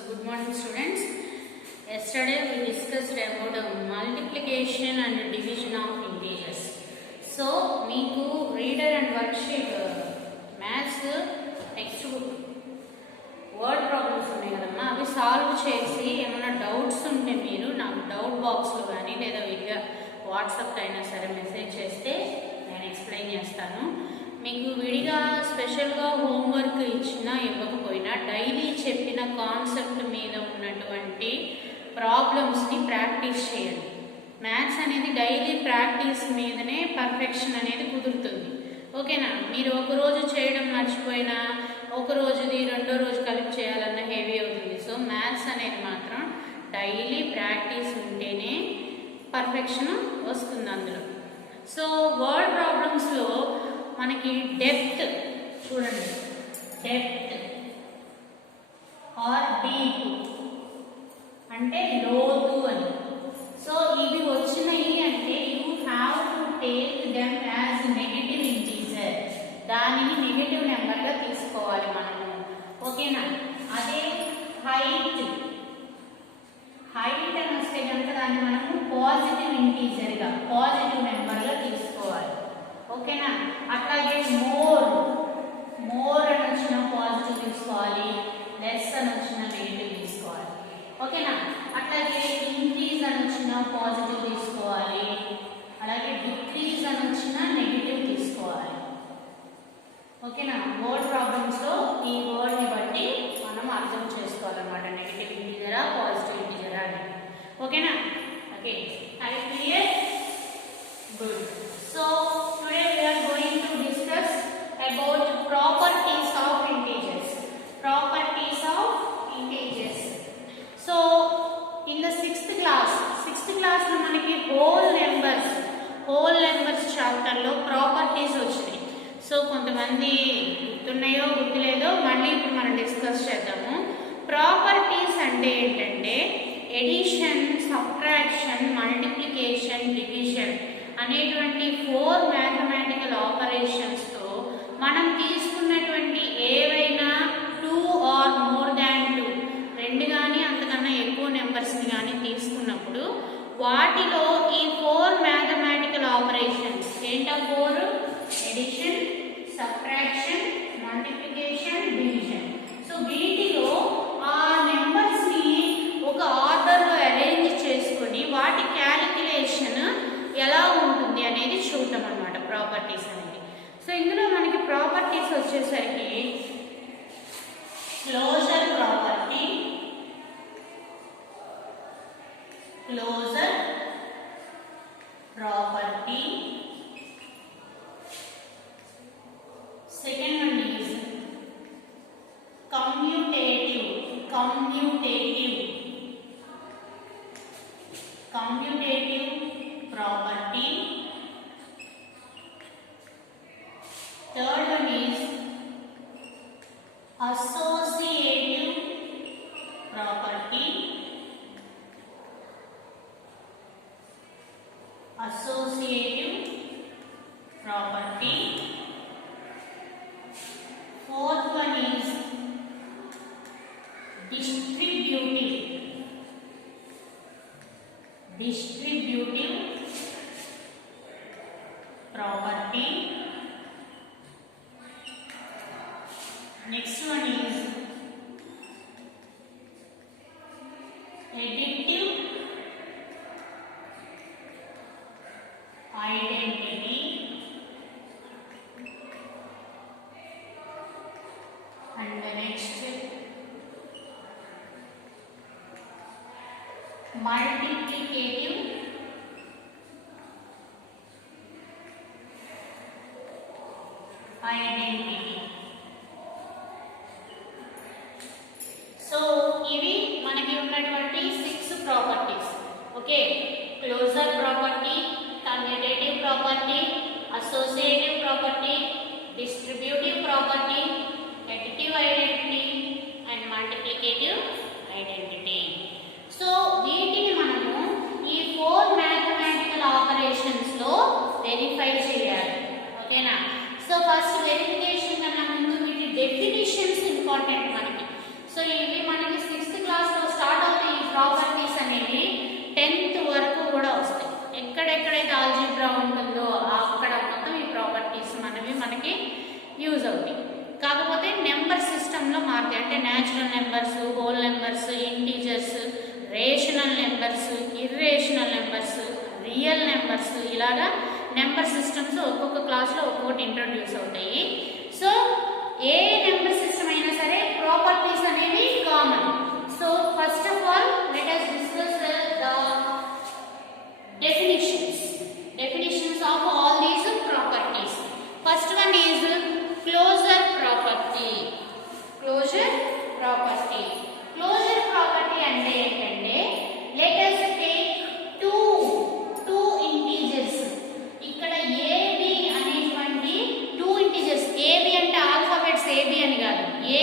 So good morning students. Yesterday we discussed about multiplication and division of integers. So meeku reader and worksheet maths textbook word problems ఉన్నాయి కదమ్మా, అవి solve చేసి ఏమైనా doubts ఉంటే మీరు నాకు డౌట్ బాక్స్లో కానీ లేదా విడిగా వాట్సాప్ అయినా సరే మెసేజ్ చేస్తే నేను ఎక్స్ప్లెయిన్ చేస్తాను. మీకు విడిగా స్పెషల్గా హోంవర్క్ ఇచ్చినా ఇవ్వకపోయినా డైలీ చెప్పిన కాన్సెప్ట్ మీద ఉన్నటువంటి ప్రాబ్లమ్స్ని ప్రాక్టీస్ చేయండి. మ్యాథ్స్ అనేది డైలీ ప్రాక్టీస్ మీదనే పర్ఫెక్షన్ అనేది కుదురుతుంది. ఓకేనా? మీరు ఒకరోజు చేయడం మర్చిపోయినా ఒకరోజుది రెండో రోజు కలిపి చేయాలన్న హెవీ అవుతుంది. సో మ్యాథ్స్ అనేది మాత్రం డైలీ ప్రాక్టీస్ ఉంటేనే పర్ఫెక్షన్ వస్తుంది అందులో. సో వర్డ్ ప్రాబ్లమ్స్లో మనకి డెప్త్ చూడండి, డెప్త్ ఆర్ డీప్ అంటే లోతు అని. సో ఇవి వచ్చినాయి అంటే you have to take them as negative integer, దానిని నెగటివ్ నెంబర్గా తీసుకోవాలి మనము. ఓకేనా? అదే హైట్, హైట్ అని వస్తే కనుక దాన్ని మనము పాజిటివ్ ఇంటీజర్గా పాజిటివ్ నెంబర్గా తీసుకోవాలి. ఓకేనా? అట్లాగే మోర్, మోర్ అని వచ్చిన పాజిటివ్ తీసుకోవాలి, లెస్ అని వచ్చిన నెగిటివ్ తీసుకోవాలి. ఓకేనా? అట్లాగే ఇంక్రీజ్ అని వచ్చిన పాజిటివ్ తీసుకోవాలి, అలాగే డిక్రీజ్ అని వచ్చిన నెగిటివ్ తీసుకోవాలి. ఓకేనా? వర్డ్ ప్రాబ్లమ్స్లో ఈ వర్డ్ని బట్టి మనం అర్థం చేసుకోవాలన్నమాట, నెగిటివ్ ఇంటీజరా పాజిటివ్ ఇంటీజరా అని. ఓకేనా? ఓకే, అది clear? Good. So today we are going to discuss about properties of integers. Properties of integers. So in the sixth class లో మనకి whole numbers chapter లో ప్రాపర్టీస్ వచ్చినాయి. సో కొంతమంది గుర్తున్నాయో గుర్తులేదో మళ్ళీ ఇప్పుడు మనం డిస్కస్ చేద్దాము. ప్రాపర్టీస్ అంటే ఏంటంటే ఎడిషన్, సబ్ట్రాక్షన్, మల్టిప్లికేషన్, డివిజన్ అనేటువంటి 4 మ్యాథమెటికల్ ఆపరేషన్స్తో మనం తీసుకున్నటువంటి ఏవైనా 2 ఆర్ మోర్ దాన్ 2, 2 కానీ అంతకన్నా ఎక్కువ నెంబర్స్ని కానీ తీసుకున్నప్పుడు వాటిలో ఈ 4 మ్యాథమెటికల్ ఆపరేషన్స్ ఏంటా? 4: addition, subtraction, multiplication, division. So వీటిలో ఆ నెంబర్స్ని ఒక ఆర్డర్లో అరేంజ్ చేసుకొని వాటి క్యాలిక్యులేషన్ ఎలా ఉంటుంది అనేది చూడటం అన్నమాట ప్రాపర్టీస్ అనేది. సో ఇందులో మనకి ప్రాపర్టీస్ వచ్చేసరికి closure property, closure property, second one is commutative property. Third one is associative property. Fourth one is distributive property. Next one is additive identity. And the next multiplicative identity. So ఇవి మనకి ఉన్నటువంటి 6 properties. Okay, closure property, commutative property, associative property, distributive property, additive identity and multiplicative identity. So వీటిని మనము ఈ 4 mathematical ఆపరేషన్స్లో verify చేయాలి. ఓకేనా? So first verification కన్నా ముందు వీటి డెఫినిషన్స్ ఇంపార్టెంట్ మనకి. సో ఇవి మనకి 6th class కాకపోతే నెంబర్ సిస్టంలో మారుతాయి. అంటే natural numbers, whole numbers, integers, rational numbers, irrational numbers, real numbers, ఇలాగా నెంబర్ సిస్టమ్స్ ఒక్కొక్క క్లాస్లో ఒక్కొక్కటి ఇంట్రొడ్యూస్ అవుతాయి. సో ఏ నెంబర్ సిస్టమ్ అయినా సరే ప్రాపర్టీస్ అనేవి common. So first of all let us discuss the definitions of all these properties. First one is closure property. Closure property అంటే ఏంటంటే let us take two integers. ఇక్కడ ab అనేటువంటి two integers, ab అంటే alphabets ab అని కాదు, a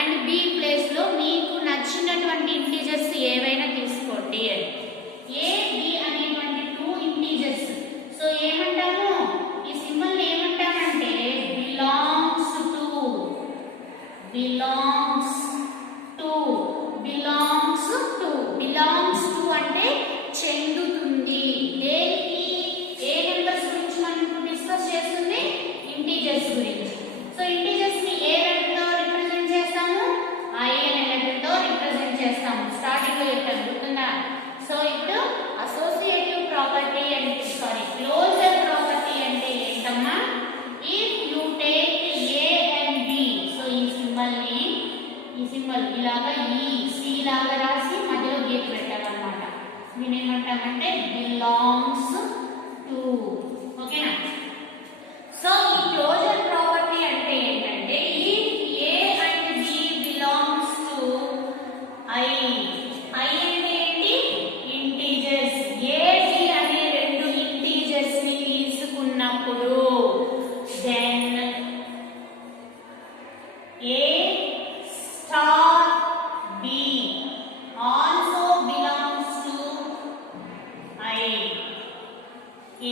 and b place లో మీకు నచ్చినటువంటి ఇంటీజర్స్ ఏవైనా తీసుకోండి అని. a b అనేటువంటి two integers. సో ఏమంటాము, ఈ సింబల్ ఏమంటామంటే belongs to అంటే చెందుతుంది. దేనికి? ఏ నెంబర్స్ గురించి మనం డిస్కస్ చేస్తుంది? ఇంటీజర్స్ గురించి. సో ఇంటీజర్స్ ని ఏ లెటర్ తో రిప్రజెంట్ చేస్తాము? i అనే లెటర్ తో రిప్రజెంట్ చేస్తాము. స్టార్టింగ్ లో చెప్పాను, గుర్తుందా? సో ఇప్పుడు అసోసియేటివ్ ప్రాపర్టీ అంటే క్లోజర్ ప్రాపర్టీ అంటే ఏంటమ్మా? If you take a and b, so ఈ సింబల్ ఇలాగా ఈ సి లాగా రాసి మధ్యలో గీత పెట్టాలన్నమాట. దీన్ని ఏమంటామంటే బిలాంగ్స్ టు. ఓకేనా? సో ఈ క్లోజర్ ప్రాపర్టీ అంటే ఏంటంటే if a and b belongs to i అంటే ఏంటి? ఇంటీజర్స్. a b అనే రెండు ఇంటీజర్స్ ని తీసుకున్నప్పుడు then a star b also belongs to i.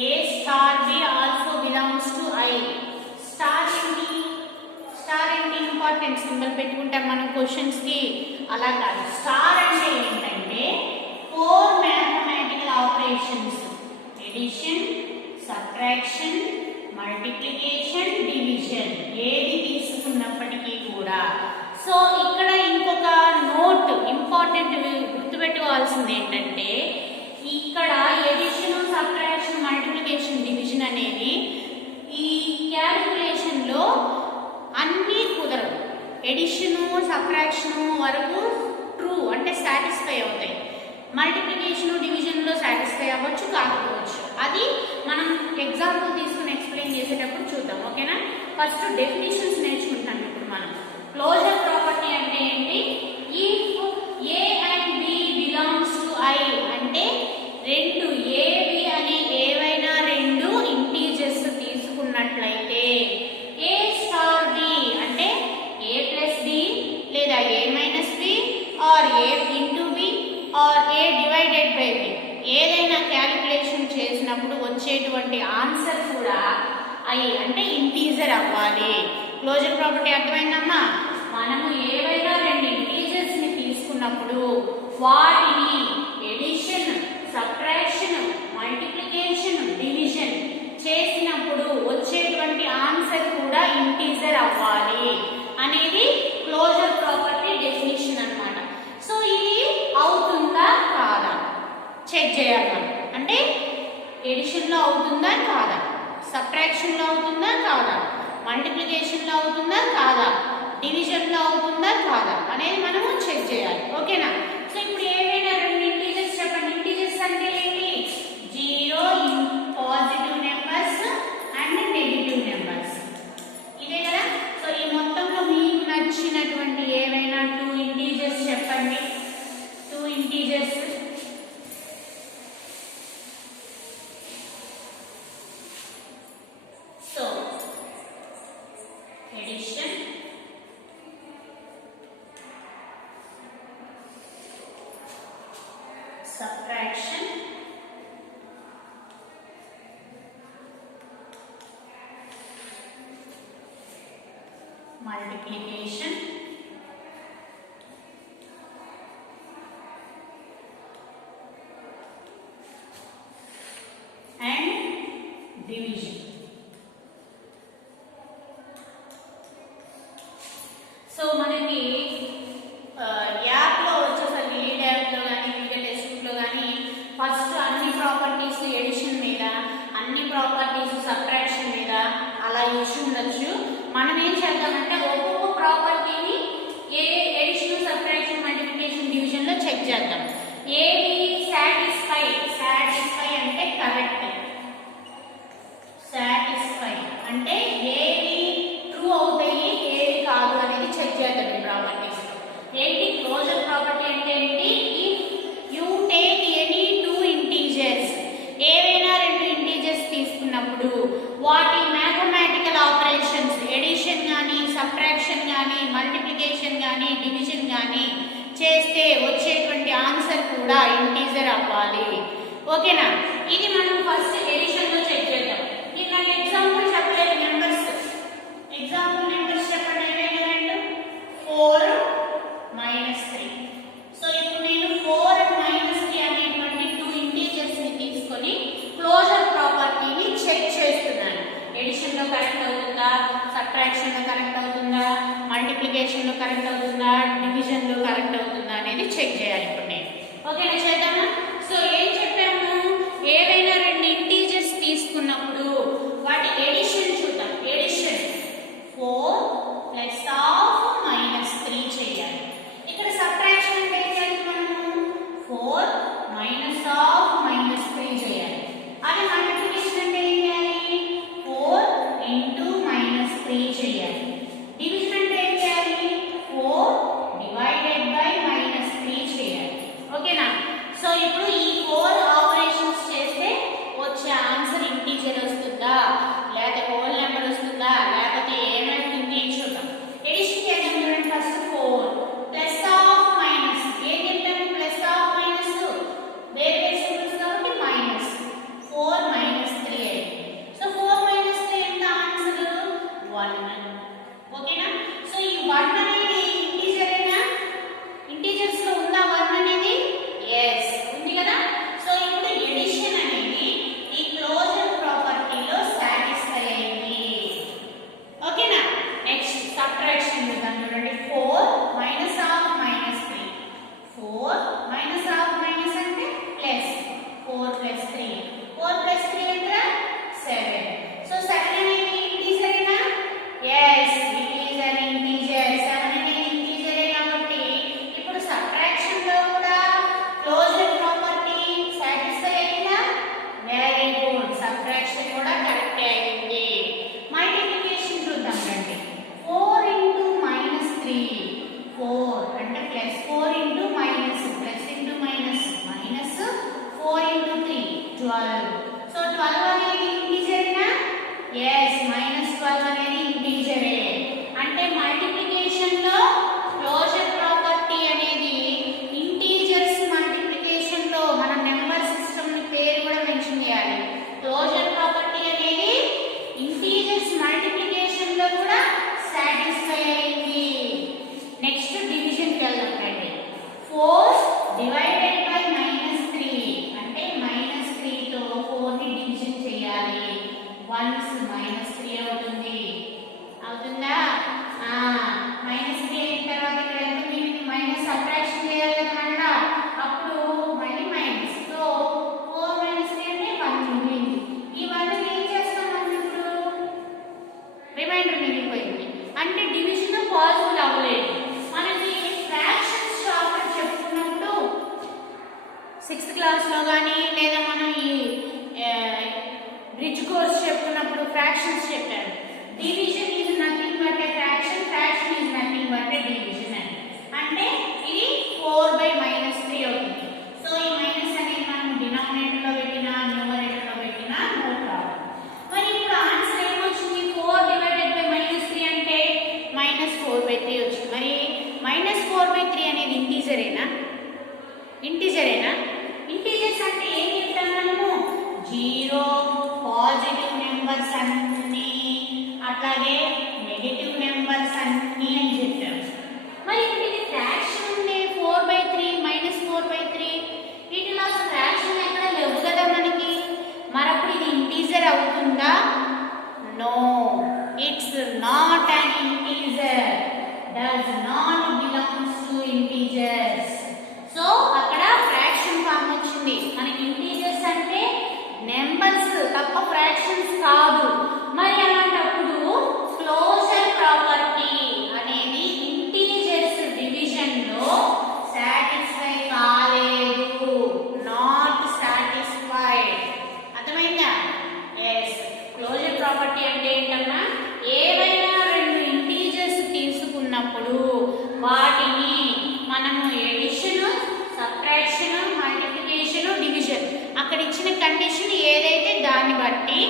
a star b also belongs to i. Star ఏంటి ఇంపార్టెంట్ సింబల్ పెట్టుకుంటాం మనం క్వశ్చన్స్ కి, అలా కాదు. స్టార్ అంటే ఏంటంటే 4 mathematical operations, addition, subtraction, multiplication, division ఏది తీసుకున్నప్పటికీ కూడా. సో ఇక్కడ ఇంకొక నోట్ ఇంపార్టెంట్ గుర్తుపెట్టుకోవాల్సింది ఏంటంటే ఇక్కడ ఎడిషన్, సబ్ట్రాక్షన్, మల్టిప్లికేషన్, డివిజన్ అనేవి ఈ క్యాలిక్యులేషన్ లో అన్నీ కుదరవు. ఎడిషన్, సబ్ట్రాక్షన్ వరకు ట్రూ అంటే సాటిస్ఫై అవుతాయి. మల్టిప్లికేషన్, డివిజన్ లో సాటిస్ఫై అవ్వచ్చు, కాకపోవచ్చు. అది మనం ఎగ్జాంపుల్ తీసుకుని ఎక్స్ప్లెయిన్ చేసేటప్పుడు చూద్దాం. ఓకేనా? ఫస్ట్ డెఫినిషన్స్ నేర్చుకుంటాం ఇప్పుడు మనం. క్లోజర్ ప్రాపర్టీ అంటే ఏంటి? If a and b belongs to i అంటే రెండు a b అనే ఏవైనా రెండు ఇంటీజర్స్ తీసుకున్నట్లయితే a స్టార్ b అంటే a ప్లస్ b లేదా a minus b or a into b or a divided by b ఏదైనా క్యాలిక్యులేషన్ చేసినప్పుడు వచ్చేటువంటి ఆన్సర్ కూడా i అంటే ఇంటీజర్ అవ్వాలి. క్లోజర్ ప్రాపర్టీ అర్థమైందమ్మా? మనము ఏవైనా రెండు ఇంటీజర్స్ ని తీసుకున్నప్పుడు వాటిని ఎడిషన్, సబ్ట్రాక్షన్, మల్టిప్లికేషన్, డివిజన్ చేసినప్పుడు వచ్చేటువంటి ఆన్సర్ కూడా ఇంటీజర్ అవ్వాలి అనేది క్లోజర్ ప్రాపర్టీ డెఫినిషన్ అన్నమాట. సో ఇది అవుతుందా కాదా చెక్ చేయాలి మనం. అంటే ఎడిషన్ లో అవుతుందా కాదా, సబ్ట్రాక్షన్ లో అవుతుందా కాదా, మల్టిప్లికేషన్ లో అవుతుందా కాదా, డివిజన్ లో అవుతుందా కాదా అనేది మనము చెక్ చేయాలి. ఓకేనా? సో ఇప్పుడు ఏవైనా రెండు ఇంటీజర్స్ చెప్పండి. ఇంటీజర్స్ అంటే ఏంటి? 0 positive numbers and negative numbers. ఇదే కదా? సో ఈ మొత్తంలో మీకు నచ్చినటువంటి ఏవైనా 2 ఇంటీజర్స్ చెప్పండి. 2 integers. So addition, subtraction, multiplication, and division. So మనకి యాప్లో వచ్చేసరికి లీడ్ యాప్లో కానీ వీడియో టెస్ట్లో కానీ ఫస్ట్ అన్ని ప్రాపర్టీస్ ఎడిషన్ మీద, అన్ని ప్రాపర్టీస్ సబ్ట్రాక్షన్ మీద అలా ఇచ్చి ఉండొచ్చు. మనం ఏం చేద్దామంటే ఒక్కొక్క ప్రాపర్టీని ఏ ఎడిషన్, సబ్ట్రాక్షన్, మల్టిప్లికేషన్, డివిజన్లో చెక్ చేద్దాం. ఏవి సాటిస్ఫై అంటే కరెక్ట్, సాటిస్ఫై అంటే ఏవి ట్రూ అవుతాయి, ఏవి కాదు అనేది చెక్ చేద్దాం ఈ ప్రాపర్టీస్. ఏంటి క్లోజర్ ప్రాపర్టీ అంటే ఏంటి? If you take any two integers, ఏవైనా రెండు ఇంటీజర్స్ తీసుకున్నప్పుడు వాటి మ్యాథమెటికల్ ఆపరేషన్స్ ఎడిషన్ కానీ, సబ్ట్రాక్షన్ కానీ, మల్టిప్లికేషన్ కానీ, డివిజన్ కానీ చేస్తే వచ్చేటువంటి ఆన్సర్ కూడా ఇంటీజర్ అవ్వాలి. ఓకేనా? ఇది మనం ఫస్ట్ ఎడిషన్ లో చెక్ చేద్దాం. నేను నాకు ఎగ్జాంపుల్ చెప్పలేదు, నెంబర్స్ ఎగ్జాంపుల్ నెంబర్స్ చెప్పండి. ఏమేమి? 4 - 3. సో ఇప్పుడు నేను 4 and -3 అనేటువంటి టూ ఇంటీజర్స్ ని తీసుకొని క్లోజర్ ప్రాపర్టీని చెక్ చేస్తున్నాను. ఎడిషన్ లో కరెక్ట్ అవుతుందా, సబ్ట్రాక్షన్ లో కరెక్ట్ అవుతుందా, మల్టిప్లికేషన్ లో కరెక్ట్ అవుతుందా, డివిజన్ లో కరెక్ట్ అవుతుందా అనేది చెక్ చేయాలి ఇప్పుడు నేను. ఓకేనా? చేద్దామా? సో ఏం చెప్పాము? ఏవైనా రెండు ఇంటీజర్స్ తీసుకున్నప్పుడు వాటి ఎడిషన్ చూద్దాం. ఎడిషన్ 4 + -3 చేయాలి. ఇక్కడ సబ్ట్రాక్షన్ అంటే ఏం చేయాలి? మనము 4 - -3 చేయాలి. అదే మల్టిప్లికేషన్ అంటే ఏం చేయాలి? 4 × -3 చేయాలి. డివిజన్ అంటే ఏం చేయాలి? 4 / -3 చేయాలి. ఓకేనా? సో ఇప్పుడు ఈ 4 ఆపరేషన్స్ చేస్తే వచ్చే ఆన్సర్ ఇంటీజర్ వస్తుందా, లేకపోతే హోల్ నెంబర్ వస్తుందా, లేకపోతే ఏమైతుంది చూద్దాం. ఎడిషన్ చేద్దాం. చూడండి, ఫస్ట్ 4 ప్లస్ ఆఫ్ మైనస్. ఏం చెప్పాము? ప్లస్ ఆఫ్ మైనస్ వేరే సింబల్స్ కాబట్టి మైనస్ 4 - 3 అయింది. సో 4 - 3 ఎంత ఆన్సర్? 1. ఓకేనా? సో ఈ 1 అనేది ఇంటీజర్ అయినా, ఇంటీజర్స్ లో ఉందా 1 అనేది? yes ఉంది కదా. సో ఇప్పుడు ఎడిషన్ అనేది ఈ క్లోజర్ ప్రాపర్టీలో సాటిస్ఫై అయింది. ఓకేనా? నెక్స్ట్ సబ్ట్రాక్షన్ చూద్దాం. చూడండి, 4 - -3. 4 - అంటే ప్లస్ 4 + 3. 4 + 3 ఎంత? 7. సో 7 అనేది ఇంటీజర్ అయినా? yes it is an integer. 7 అనేది ఇంటీజర్ కాబట్టి ఇప్పుడు సబ్ట్రాక్షన్ లో కూడా క్లోజర్ ప్రాపర్టీ సాటిస్ఫై అయిందా? వెరీ గుడ్, సబ్ట్రాక్షన్ కూడా కరెక్ట్ అయింది. మల్టిప్లికేషన్ చూద్దాం. రండి, 4 × -3. 4 అంటే plus, 4 × minus, plus into minus, minus 4 × 3 12. So 12 అనేది ఇంటీజరేనా? yes -12 అనేది ఇంటీజరే. అంటే మల్టిప్లికేషన్ లో క్లోజర్ ప్రాపర్టీ అనేది ఇంటీజర్స్ మల్టిప్లికేషన్ లో మన నెంబర్ సిస్టమ్ ని పేరు కూడా మెన్షన్ చేయాలి. క్లోజర్ ప్రాపర్టీ అనేది ఇంటీజర్స్ మల్టిప్లికేషన్ లో కూడా సాటిస్ఫై అయింది. నెక్స్ట్ డివిజన్ కి వెళ్దాం. రండి, 4 / -3 అంటే -3 తో 4 ని డివిజన్ చేయాలి. 1 -3 అవుతుంది. అవుతుందా? -3 అయిన తర్వాత ఇక్కడ ఎంత మిగిలింది? మైనస్ సబ్ట్రాక్షన్ చేయాలి కదా మళ్ళా, అప్పుడు మళ్ళీ మైనస్. సో 4 - 3 అంటే 1 మిగిలింది. ఈ 1 ఏం చేస్తాం మనం ఇప్పుడు? రిమైండర్ మిగిలిపోయింది. అంటే డివిజన్ పాసిబుల్ అవ్వలేదు. మనకి ఫ్రాక్షన్స్ చాప్టర్ చెప్పుకున్నప్పుడు 6th క్లాస్లో కానీ, లేదా మనం ఈ బ్రిడ్జ్ కోర్స్ చెప్పుకున్నప్పుడు ఫ్రాక్షన్స్ చెప్పారు. Division is nothing but A fraction, fraction is nothing but A division అని. అంటే ఇది 4 / -3 అవుతుంది. సో ఈ మైనస్ అనేది మనం డినామినేటర్ లో పెట్టినా, న్యూమరేటర్ లో పెట్టినా నో ప్రాబ్లం. మరి ఇప్పుడు ఆన్సర్ ఏమొచ్చింది? 4 / -3 అంటే -4/3 వచ్చింది. మరి -4/3 అనేది ఇంటీజరేనా? ఇంటీజరేనా? ఇంటీజర్స్ అంటే ఏం చెప్తాం మనము? 0 పాజిటివ్ నెంబర్స్ అన్ని, అట్లాగే నెగటివ్ నెంబర్స్ అన్ని అని చెప్పాము. మరి ఇప్పుడు ఇది ఫ్రాక్షన్ ఉండే 4/3 -4/3 వీటిలో అసలు ఫ్రాక్షన్ ఎక్కడ లేవు కదా మనకి. మరి అప్పుడు ఇది ఇంటీజర్ అవుతుందా? No, it's not an integer. Does దాన్ని బట్టి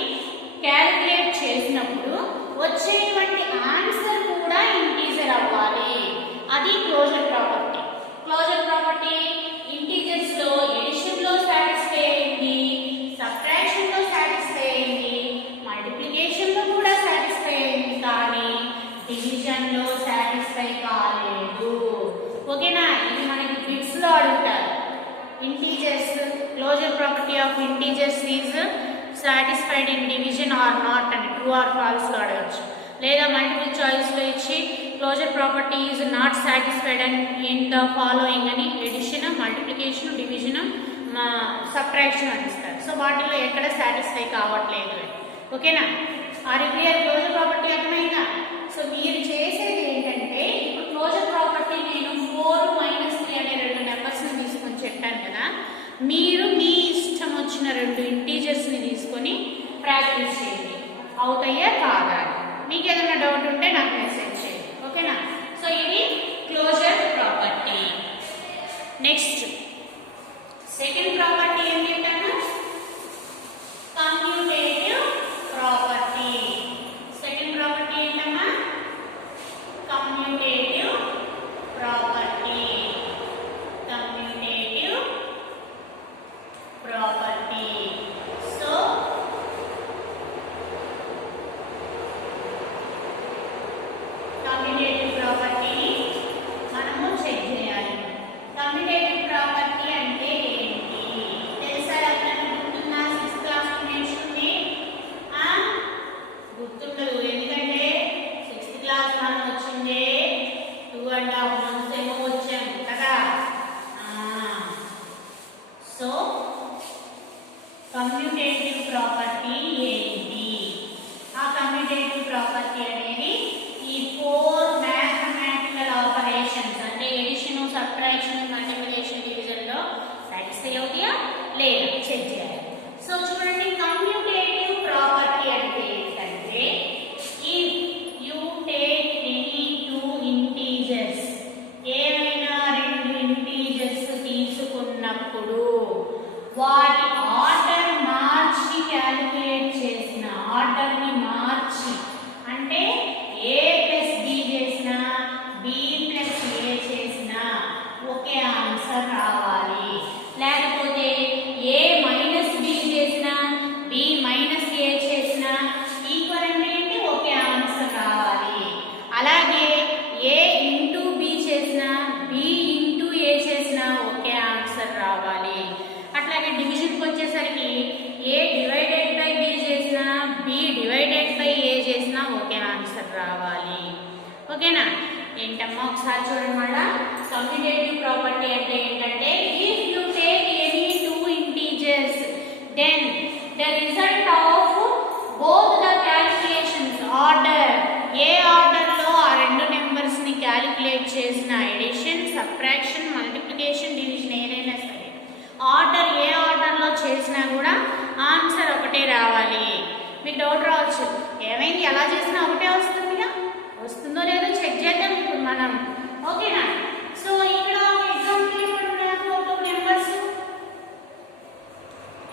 క్యాలిక్యులేట్ చేసినప్పుడు వచ్చేటువంటి ఆన్సర్ కూడా ఇంటీజర్ అవ్వాలి. అది closure property. Closure property integers లో ఎడిషన్ లో సాటిస్ఫై అయింది, సబ్ట్రాక్షన్ లో సాటిస్ఫై అయింది, మల్టిప్లికేషన్ లో కూడా సాటిస్ఫై అయింది, కానీ డివిజన్ లో సాటిస్ఫై కాలేదు. ఓకేనా? ఇది మనకి బిట్స్ లో అడుగుతారు. Integers closure property of integers is satisfied in division or not అని ట్రూ ఆర్ ఫాల్స్ లో అడగచ్చు. లేదా మల్టిపుల్ చాయిస్ లో ఇచ్చి closure property is not satisfied in the following అని ఎడిషన్, మల్టిప్లికేషన్, డివిజన్, సబ్ట్రాక్షన్ అని ఇస్తారు. సో వాటిలో ఎక్కడ సాటిస్ఫై కావట్లేదు. ఓకేనా? Are you clear? Closure property అర్థమైందా? సో మీరు చేసేది ఏంటంటే ఇప్పుడు క్లోజర్ ప్రాపర్టీ నేను 4 - 3 అనే రెండు నెంబర్స్ ని తీసుకొని చెప్పాను కదా, మీరు మీ ఇష్టం వచ్చిన రెండు ఇంటీజర్స్ ని తీసుకొని ప్రాక్టీస్ చేయండి. అవుతాయా కాదా? మీకు ఏదైనా డౌట్ ఉంటే నాకు మెసేజ్ చేయండి. ఓకేనా? సో ఇది closure property. Next second property ఏం చెప్పాను? Commutative property. సెకండ్ ప్రాపర్టీ ఏంటమ్మా? Commutative property. Commutative property. So commutative ప్రాపర్టీని మనము చెక్ చేయాలి. కమ్యూటేటివ్ ప్రాపర్టీ అంటే ఏంటి తెలుసా? ఎవరైనా గుర్తుందా? 6th క్లాస్ నేర్చుకుంది గుర్తుండదు. ఎందుకంటే 6th క్లాస్ మనం వచ్చిందే 2.5 months ఏమో వచ్చాము కదా. సో కమ్యూటేటివ్ ప్రాపర్టీ ఏంటి? ఆ కమ్యూటేటివ్ ప్రాపర్టీ అనేది ఈ 4 మ్యాథమెటికల్ ఆపరేషన్స్ అంటే ఎడిషన్, సబ్ట్రాక్షన్, మల్టిప్లికేషన్, డివిజన్ లో సాటిస్ఫై అవుతాయా లేదా చెక్ చేయాలి. సో చూడండి, కమ్యూటేటివ్ ప్రాపర్టీ అంటే ఏంటంటే if you take any 2 integers, ఏమైనా రెండు ఇంటీజర్స్ తీసుకున్నప్పుడు వాటి ఆర్డర్ మార్చి క్యాలిక్యులేట్ చేసిన, ఆర్డర్ ని మార్చి అంటే a ప్లస్ b చేసిన, b ప్లస్ a చేసిన ఒకే ఆన్సర్ రావాలి. లేకపోతే a మైనస్ b చేసిన, b మైనస్ a చేసిన ఈక్వల్ అంటే ఏంటి? ఒకే ఆన్సర్ రావాలి. అలాగే a ఇంటూ b చేసిన, b ఇంటూ a చేసిన ఒకే ఆన్సర్ రావాలి. అట్లాగే డివిజన్కి వచ్చేసరికి a డివైడెడ్ బై b చేసిన, b డివైడెడ్ బై a చేసిన ఒకే ఆన్సర్ రావాలి. ఓకేనా? ఏంటమ్మా ఒకసారి చూడండి మళ్ళా. కమ్యూటేటివ్ ప్రాపర్టీ అంటే ఏంటంటే if you take any 2 integers then the result of both the calculations order, ఏ ఆర్డర్ లో ఆ రెండు నెంబర్స్ ని క్యాలిక్యులేట్ చేసిన ఎడిషన్, సబ్ట్రాక్షన్, మల్టిప్లికేషన్, డివిజన్ ఏదైనా సరే ఆర్డర్ ఏ ఆర్డర్ లో చేసినా కూడా ఆన్సర్ ఒకటే రావాలి. మీకు డౌట్ రావచ్చు, ఏమైంది ఎలా చేసినా ఒకటే వస్తుందిగా? వస్తుందో లేదో చెక్ చేద్దాం ఇప్పుడు మనం. ఓకేనా? సో ఇక్కడ ఎగ్జాంపుల్ ఇప్పుడు నాకు ఒక నెంబర్స్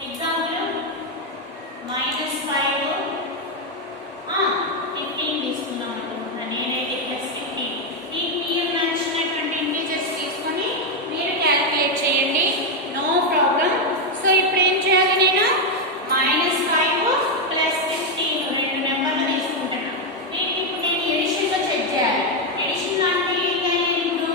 ఎగ్జాంపుల్ -5 15 తీసుకుందాం అనుకుంటున్నాను నేనైతే. +15 ఈ టీఎం నచ్చినటువంటి ఇంటీజర్స్ తీసుకొని మీరు క్యాలిక్యులేట్ చేయండి, నో ప్రాబ్లం. సో ఇప్పుడు ఏం చేయాలి? నేను -5 + 15 రెండు నెంబర్లు తీసుకుంటాను. ఇప్పుడు నేను ఎడిషన్ లో చెక్ చేయాలి. ఎడిషన్ అంటే ఏం చేయాలి? ఇప్పుడు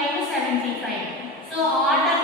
5 75. So order